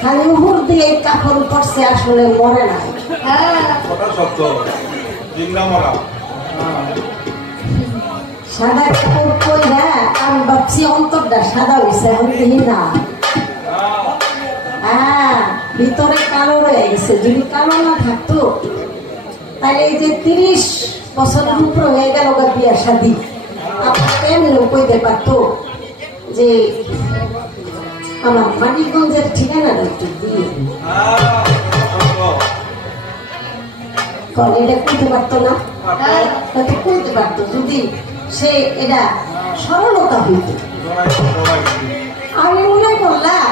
খালি উপর দিয়ে কাপড় পড়ছে, আসলে মরে নাই। সাদা কাপড় পরে আমি ভাবছি অন্তরটা সাদা হয়েছে, এখন দেখি না ভিতরে কালো রয়ে গেছে। যদি কালো না থাকতো তাহলে এই যে 30 বছরের উপরে হয়ে গেল বিয়ার শাদী, আপনার কেমন কইতে পারতো যে আমার মানিকগঞ্জের ঠিকানাটা একটু দিয়ে এটা করতে পারতো না, করতে পারতো যদি সে এটা সরলতা হইত। আমি মনে করলাম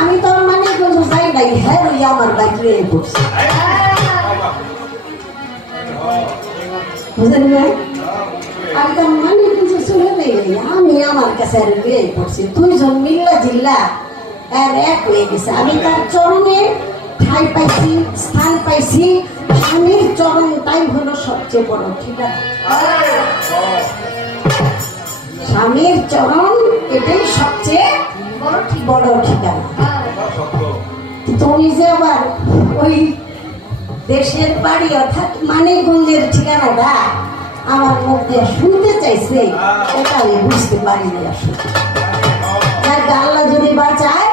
আমি তো মানিকগঞ্জ যাই নাই, হ্যাঁ ওই আমার বাইরে পড়ছি, বুঝলেন না? আমি তো মানিকগঞ্জ চলে নেই, আমি আমার কাছে আর বিয়ে পড়ছি। 2 জন মিল্লা জিল্লা আর এক হয়ে গেছে। আমি তার চরণে ঠাই পাইছি, স্থান পাইছি। স্বামীর চরণটাই হলো সবচেয়ে বড় ঠিকানা। স্বামীর চরণ এটাই সবচেয়ে বড় ঠিকানা। তুমি যে আবার ওই দেশের বাড়ি অর্থাৎ মানিকগঞ্জের ঠিকানাটা আমার মুখ দিয়ে শুনতে চাইছে, এটা আমি বুঝতে পারিনি। আসলে আল্লাহ যদি বাঁচায়,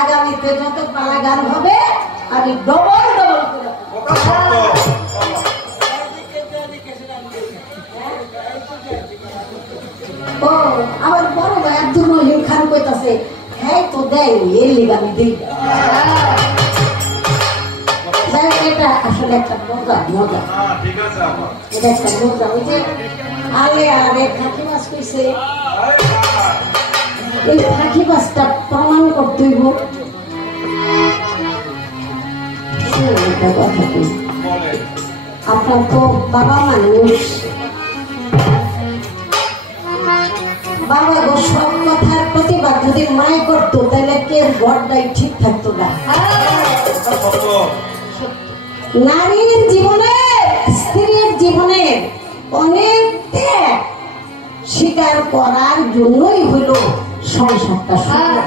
আগামীতে যত পালা গান হবে আমি ডবল ডবল করে আমার বড় ভাই আব্দুল রহিম খান কইতাছে, হ্যাঁ তো দেয় এর লিগে আমি দিই। এটা আসলে একটা মজা, এটা একটা মজা। ওই যে আলে আরে ফাঁকি মাছ কইছে, এই ফাঁকি মাছটা প্রমাণ করতে হইব। আপনার তো বাবা মানুষ, বাবা গো সব কথার প্রতিবাদ যদি মাই করতো তাহলে কে ঘরটাই ঠিক থাকতো না। নারীর জীবনে, স্ত্রীর জীবনে অনেক ত্যাগ স্বীকার করার জন্যই হইল সংসারটা সুন্দর।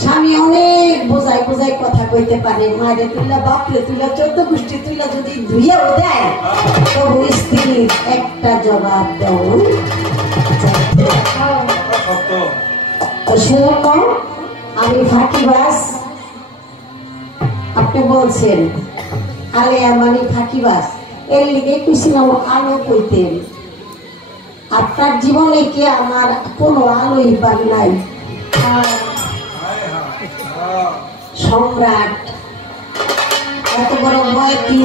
স্বামী অনেক বোঝাই বোঝাই কথা কইতে পারে, মায়ের তুইলা বাপরে তুইলা 14 গোষ্ঠী তুইলা যদি ধুইয়াও দেয় তবু স্ত্রীর একটা জবাব দেও। সেরকম আমি ফাঁকিবাজ, আপনি বলছেন আলেয়া মানে ফাঁকিবাজ, এর লিগে কইছিলাম আলো কইতেন। আপনার জীবনে কি আমার কোনো আলোই পান নাই? সম্রাট, এত বড় বয়কি,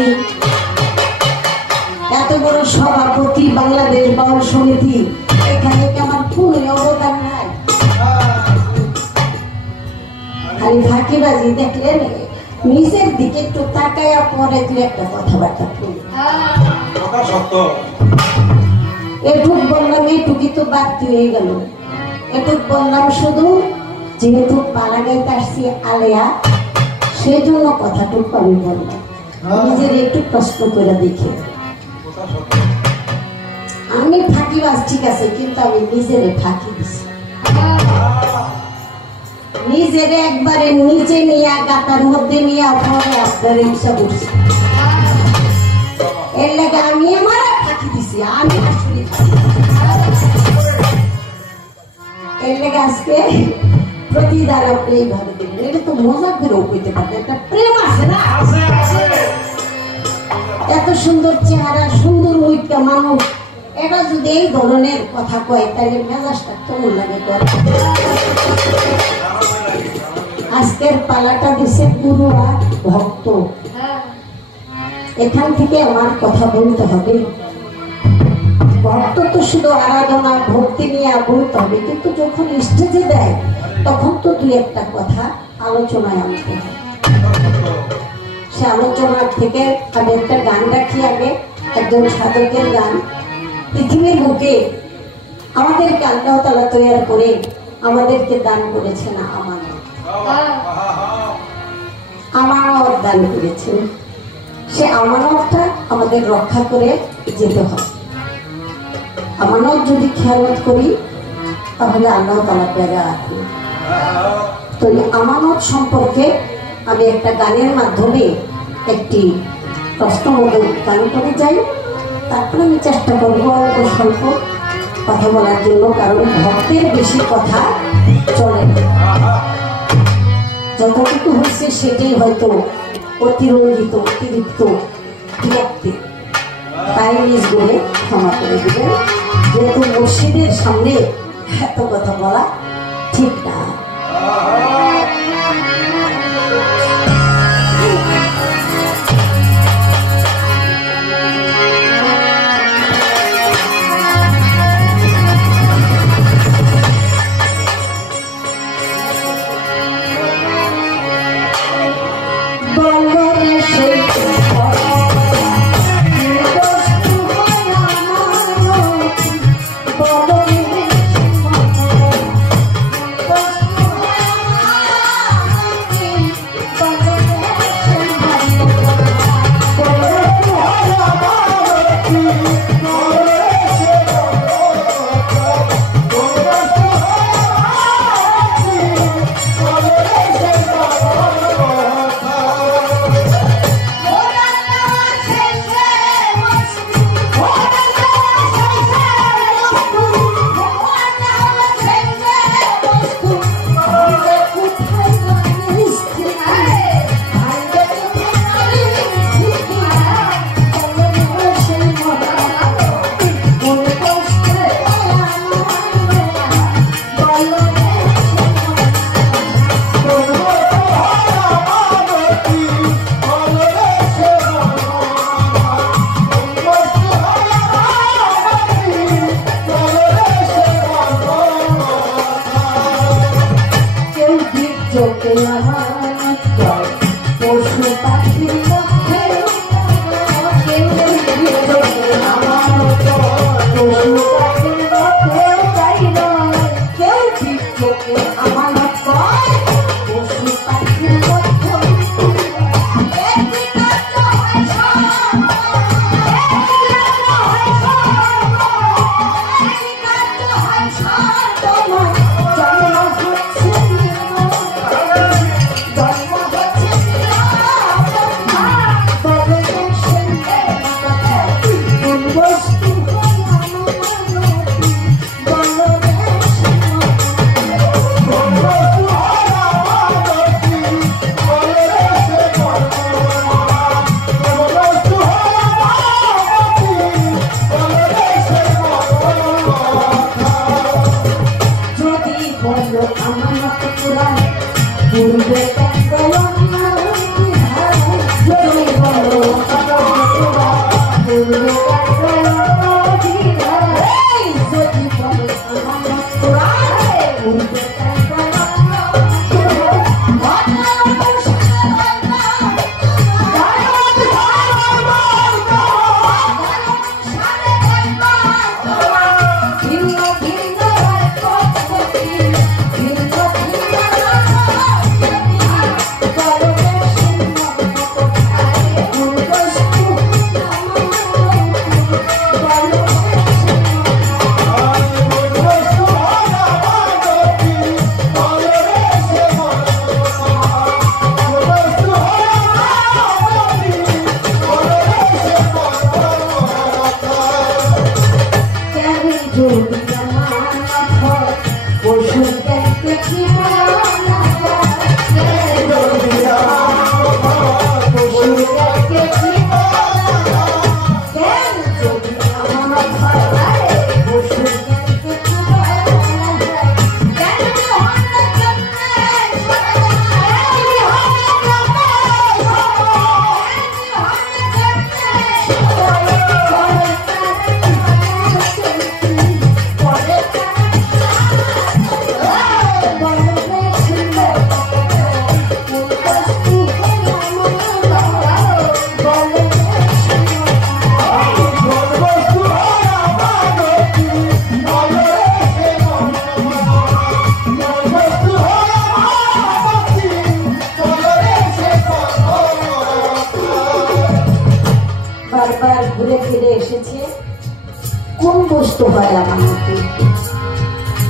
এত বড় সভাপতি বাংলাদেশ বাউল সমিতি, এখানে কি আমার কোনো অবদান নাই? খালি ফাঁকিবাজি দেখলেন, নিজের দিকে একটু তাকায়া পরে তুই একটা কথাবার্তা এটুক বললাম, এইটুকি তো বাদ হয়ে গেল। এটুক বললাম শুধু যেহেতু পালা গাইতে আসছি আলেয়া, সেই জন্য কথাটুক আমি বললাম। নিজের একটু প্রশ্ন করে দেখে, আমি ফাঁকিবাজ ঠিক আছে, কিন্তু আমি নিজেরে ফাঁকি দিছি। নিজের একবারে নিচে নিয়ে গাতার মধ্যে নিয়ে পরে আপনার হিসাব করছি। এর লাগে আমি আমার ফাঁকি দিছি, আমি আসলে এর লাগে আজকে প্রতিদান আপনি এইভাবে দেখবেন। এটা তো মজা করেও কইতে পারবে, একটা প্রেম আছে না? এত সুন্দর চেহারা, সুন্দর মুখটা মানুষ, এটা যদি এই ধরনের কথা কয় তাহলে মেজাজটা কেমন লাগে? আজকের পালাটা দিছে গুরু আর ভক্ত। এখান থেকে আমার কথা বলতে হবে। ভক্ত তো শুধু আরাধনা ভক্তি নিয়ে বলতে হবে, কিন্তু যখন স্টেজে দেয় তখন তো দুই একটা কথা আলোচনায় আনতে হয়। সে আলোচনার থেকে আমি একটা গান রাখি আগে, একজন সাধকের গান। পৃথিবীর বুকে আমাদেরকে আল্লাহ তাআলা তৈরি করে আমাদেরকে দান করেছেন আমানত, আমানত দান করেছেন। সে আমানতটা আমাদের রক্ষা করে যেতে হবে। আমানত যদি খেয়ালত করি তাহলে আল্লাহ তাআলা পেয়ারা রাখবে। তো এই আমানত সম্পর্কে আমি একটা গানের মাধ্যমে একটি প্রশ্নবোধক গান করে যাই, তারপরে আমি চেষ্টা করবো অল্প স্বল্প কথা বলার জন্য, কারণ ভক্তের বেশি কথা চলে না। যতটুকু হচ্ছে সেটাই হয়তো অতিরঞ্জিত অতিরিক্ত বিরক্তি, তাই নিজ বলে ক্ষমা করে দেবেন, যেহেতু মসজিদের সামনে এত কথা বলা ঠিক না। কোন বস্তু হয় আমানত,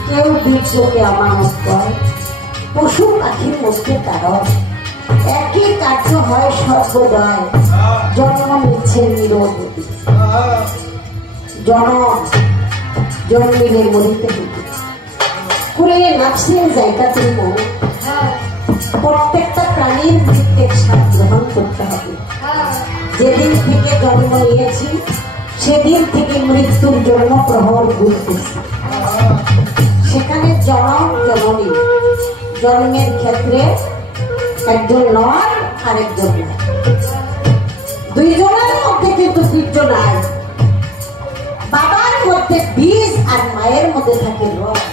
কেউ বীর্যকে আমানত করে, পশু পাখির মধ্যে কারণ একই কার্য হয় সর্বদয়। জন্ম নিচ্ছে নিরবধি, জন্মিলে মরিতে হইবে। কুলে নাফসের জায়গাতে প্রত্যেকটা প্রাণীর মৃত্যুর স্বাদ গ্রহণ করতে হবে। যেদিন থেকে জন্ম নিয়েছি সেদিন থেকে মৃত্যুর জন্ম প্রহর ঘুরতেছি। সেখানে জনম জননী, জন্মের ক্ষেত্রে একজন নর আরেকজন নাই, দুইজনের মধ্যে কিন্তু বীর্য নাই। বাবার মধ্যে বীজ আর মায়ের মধ্যে থাকে রস।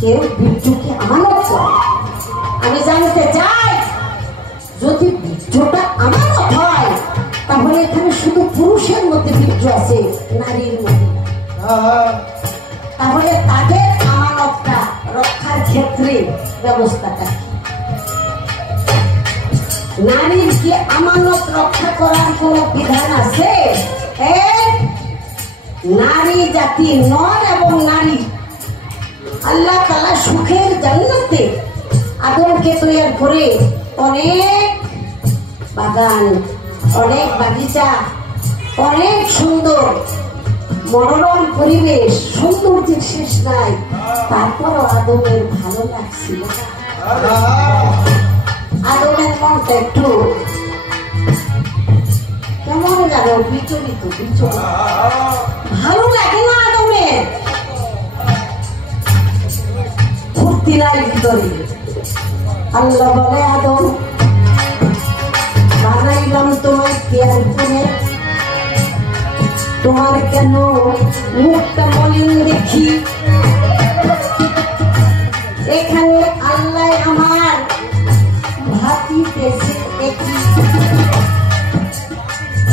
কেউ বীর্যকে আমানত করে। আমি জানতে চাই, যদি বীর্যটা আমানত হয় তাহলে এখানে শুধু পুরুষের মধ্যে বীর্য আছে, নারীর মধ্যে। তাহলে তাদের আমানতটা রক্ষার ক্ষেত্রে ব্যবস্থাটা কি? নারীর কি আমানত রক্ষা করার কোন বিধান আছে? নারী জাতি, নর এবং নারী, আল্লাহ তাআলা সুখের জান্নাতে আদমকে তৈরি করে অনেক বাগান, অনেক বাগিচা, অনেক সুন্দর মনোরম পরিবেশ, সৌন্দর্যের শেষ নাই। তারপরও আদমের ভালো লাগছিল। আদমের মনটা একটু কেমন যেন বিচলিত, ভালো লাগে না আদমের, ফুর্তি নাই ভিতরে। আল্লাহ বলে, আদম বানাইলাম তোমায় কেয়ার করে, তোমার কেন মুখটা মলিন দেখি? এখানে আল্লাহ আমার ভাতিতেছে দেখি।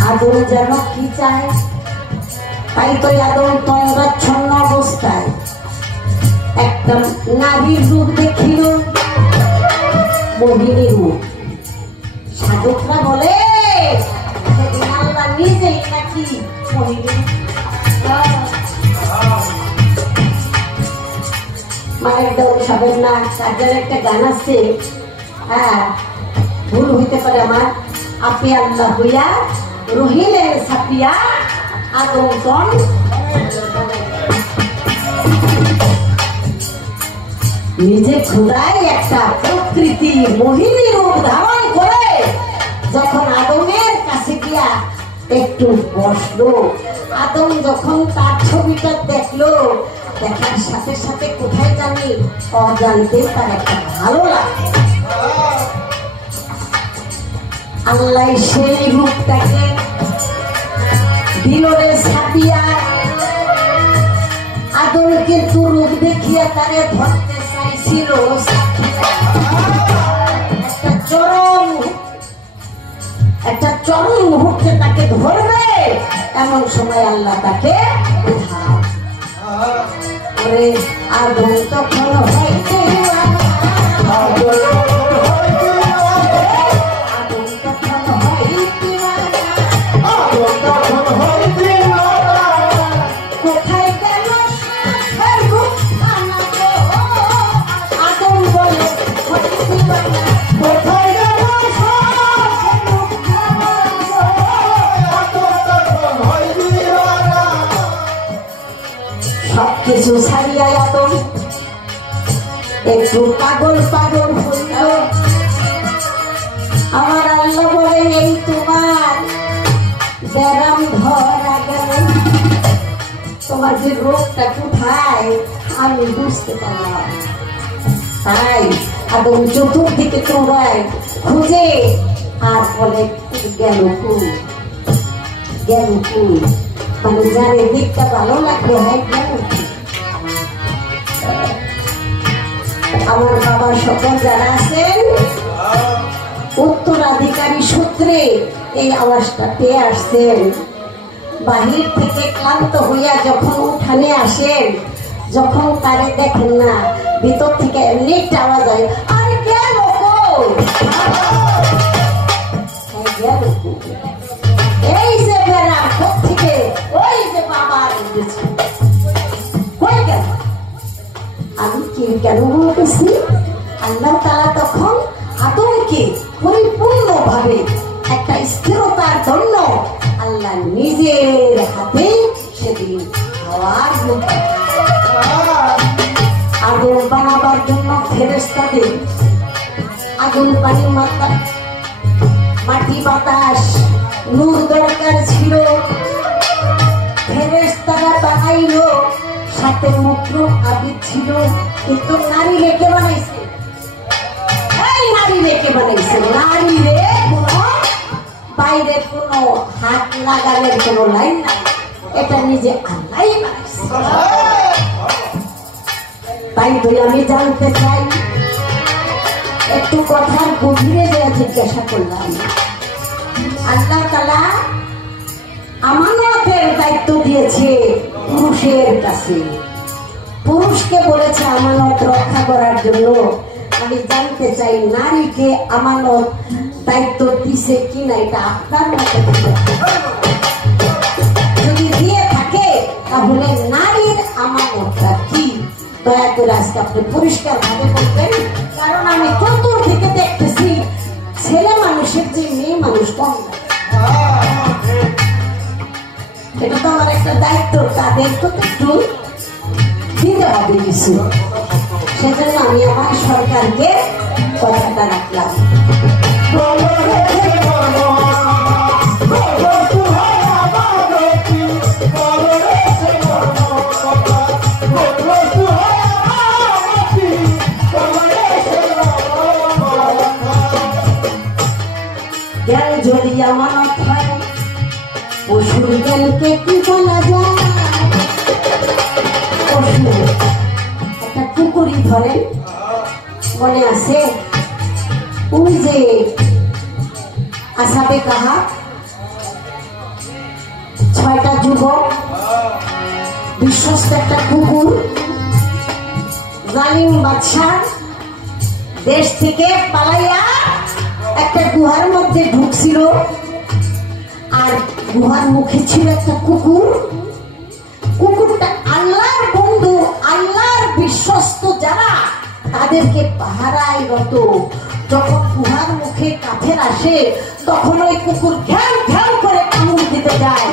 আদম যেন কি চায়, তাই তো আদম তন্দ্রাচ্ছন্ন অবস্থায় একটা নারীর রূপ দেখিল, মোহিনী রূপ। সাধকরা বলে আল্লাহ নিজেই নাকি মোহিনী। মায়ের দৌড় সবের না, তাদের একটা গান আছে, হ্যাঁ ভুল হইতে পারে আমার। আপনি আল্লাহ হইয়া রহিলেন ছাপিয়া আদমগণ। নিজে খোদাই একটা প্রকৃতি মোহিনী রূপ ধারণ করে যখন আদমের কাছে গিয়া একটু বসলো, আদম যখন তার ছবিটা দেখলো, দেখার সাথে সাথে কোথায় জানি অজান্তে তার একটা ভালো লাগে। আল্লাহ সেই রূপটাকে দিলরে ছাপিয়া আদম কিন্তু রূপ দেখিয়া তারে ধরতে চাইছিল। একটা চরম মুহূর্তে তাকে ধরবে, এমন সময় আল্লাহ তাকে আদম তখন হইতে কিছু ছাড়িয়া আদম একটু পাগল পাগল হইল। আমার আল্লাহ বলে, এই তোমার ব্যারাম ধরা গেল, তোমার যে রোগটা কোথায় আমি বুঝতে পারলাম। তাই আদম চতুর্দিকে তোমরাই খুঁজে আর বলে গেল কুল, গেল কুল, মানে যারে দিকটা ভালো লাগবে, হয় গেল। আমার বাবা সকল যারা আছেন উত্তরাধিকারী সূত্রে এই আওয়াজটা পেয়ে আসছেন। বাহির থেকে ক্লান্ত হইয়া যখন উঠানে আসেন, যখন তারে দেখেন না, ভিতর থেকে এমনি একটা আওয়াজ হয়, আরে গেল এই যে বেড়া থেকে ওই যে বাবা কই গেল। আমি কি কেন বলতেছি? আল্লাহ তাআলা তখন আদমকে পরিপূর্ণভাবে একটা স্থিরতার জন্য আল্লাহ নিজের হাতে সেদিন হাওয়ার আগুন বানাবার জন্য ফেরেশতাদের আগুন পানি মাটি বাতাস নূর দরকার ছিল। ফেরেশতারা বানাইলো, সাথে মুক্র আবিদ ছিল, কিন্তু নারী রেখে বানাইছে। এই নারী রেখে বানাইছে, নারী রে কোনো বাইরে কোনো হাত লাগানোর কোনো লাইন নাই, এটা নিজে আল্লাহই বানাইছে। তাই তো আমি জানতে চাই, একটু কথার গভীরে যে জিজ্ঞাসা করলাম, আল্লাহ তাআলা আমানতের দায়িত্ব দিয়েছে পুরুষের কাছে, পুরুষকে বলেছে আমানত রক্ষা করার জন্য। আমি জানতে চাই নারীকে আমানত দায়িত্ব দিছে কিনা, এটা আপনার মতে যদি দিয়ে থাকে তাহলে নারীর আমানতটা কি, দয়া করে আজকে আপনি পরিষ্কার ভাবে বলবেন। কারণ আমি চতুর থেকে দেখতেছি ছেলে মানুষের যে মেয়ে মানুষ কম না, এটা তো আমার একটা দায়িত্ব, তাদের তো একটু দিতে হবে কিছু। সেজন্য আমি আমার সরকারকে কথাটা রাখলাম। জ্ঞান যদি আমানত হয়, পশুর জ্ঞানকে কি বলা যায়? পশু একটা কুকুরই ধরেন, মনে আছে ওই যে আসাবে কাহা 6টা যুবক, বিশ্বস্ত একটা কুকুর, জালিম বাদশাহ দেশ থেকে পালাইয়া একটা গুহার মধ্যে ঢুকছিল, আর গুহার মুখে ছিল একটা কুকুর। কুকুরটা আল্লাহর বন্ধু, আল্লাহর বিশ্বস্ত যারা, তাদেরকে পাহারায় রত। যখন গুহার মুখে কাফের আসে তখন ওই কুকুর ঘ্যাও ঘ্যাও করে কামড় দিতে যায়,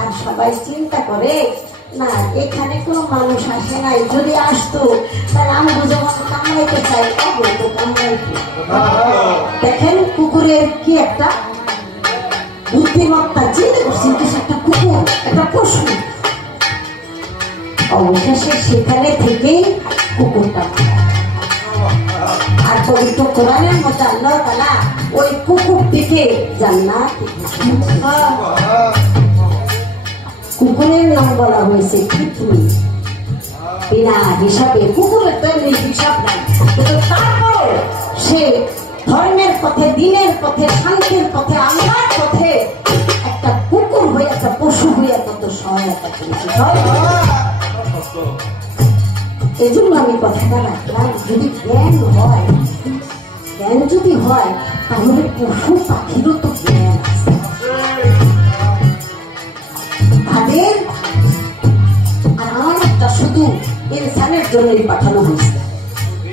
আর সবাই চিন্তা করে না এখানে কোনো মানুষ আসে নাই, যদি আসতো তাহলে আমি যখন কামড়াইতে চাই তো কামড়াইতে। দেখেন কুকুরের কি একটা বুদ্ধিমত্তা, চিন্তা করছি একটা কুকুর একটা পশু। অবশেষে সেখানে থেকেই কুকুরটা, আর পবিত্র কোরআনের মধ্যে আল্লাহ তাআলা ওই কুকুরটিকে জান্নাত, কুকুরের নাম বলা হয়েছে পৃথিবী। বিনা হিসাবে কুকুরের তো এমনি হিসাব নাই, কিন্তু তারপর সে ধর্মের পথে, দিনের পথে, শান্তির পথে, আল্লাহর পথে একটা কুকুর হয়ে, একটা পশু হয়ে কত সহায়তা করেছে। এই জন্য আমি কথাটা রাখলাম, যদি জ্ঞান হয়, জ্ঞান যদি হয় তাহলে পশু পাখিরও তো জ্ঞান আছে, তাদের আর আমানতটা শুধু ইনসানের জন্যই পাঠানো হয়েছে।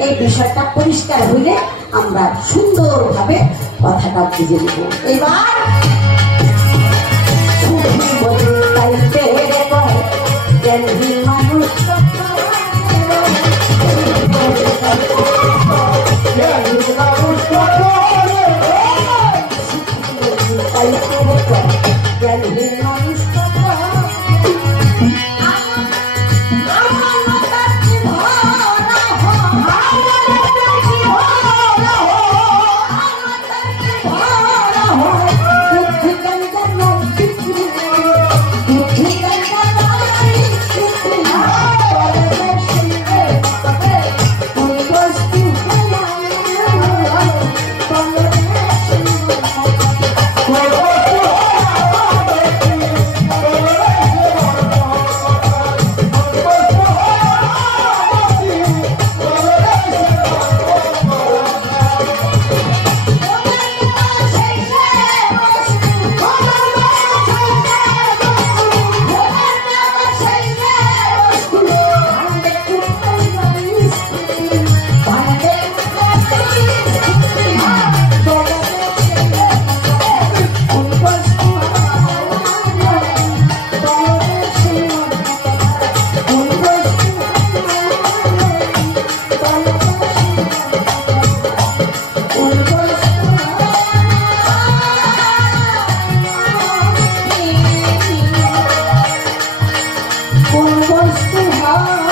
এই বিষয়টা পরিষ্কার হইলে আমরা সুন্দরভাবে কথাটা বুঝে নেব। এবার মানুষ ও